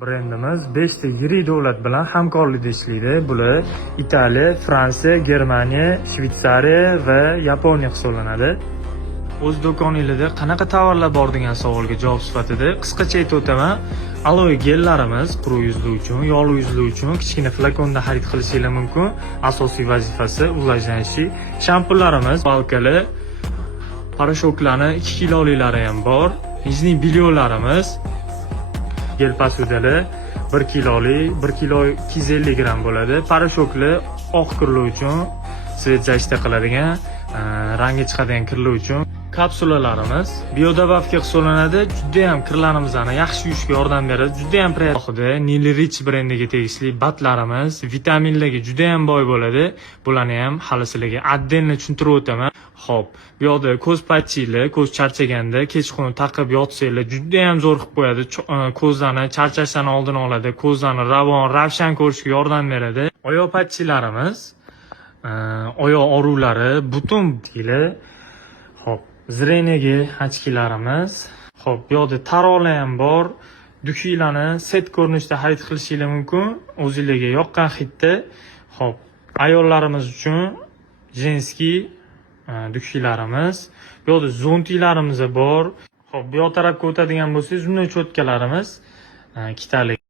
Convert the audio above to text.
Brendimiz 5 ta yirik davlat bilan hamkorlikda ishlaydi. Bular Italiya, Fransiya, Germaniya, Shveysariya va Yaponiya hisoblanadi. O'z do'koningizda qanaqa tovarlar bor degan savolga javob sifatida qisqacha aytib o'taman. Aloe gellarimiz quruq yuzlar uchun, yog'li yuzlar uchun kichkina flakonda xarid qilishingiz mumkin. Asosiy vazifasi ulajlanishi. Shampunlarimiz balkali, parashoklarni 2 kiloliklari ham bor. Yuzning bilyonlarimiz gel posudali 1 kilolik, 1 kilo 250 gram bo'ladi. Parashokli oq kirlar uchun, svet zashta qiladigan, rangi chiqadigan kirlar uchun. Kapsulalarimiz biodobavka hisoblanadi. Juda ham kirlarimizni yaxshi yuvishga yordam beradi. Juda ham priятный. Nili Rich brendiga tegishli batlarimiz vitaminlarga juda ham boy bo'ladi. Bularni ham hali sizlarga отдельно tushuntirib o'taman. Xo'p, bu yoqda ko'z patchinglar, ko'z charchaganda kechqurun taqib yotsanglar juda ham zo'r qilib qo'yadi. Ko'zlarni charchashdan oldin oladi. Ko'zlarni ravshan ko'rishga yordam beradi. Oyoq patchinglarimiz, oyoq oruvlari, butun tili. Xo'p, zreniyaga ochkilarimiz. Xo'p, bu yoqda tarolar ham bor. Dukiylarni set ko'rinishda xarid qilishingiz mumkin. O'zingizga yoqqan hidda. Xo'p, ayollarimiz uchun jenskiy dukiylarimiz. Bu yoqda zontiklarimiz bor. Xo'p, bu yoq tarafga o'tadigan bo'lsangiz, unday cho'tkalarimiz ikkitalik.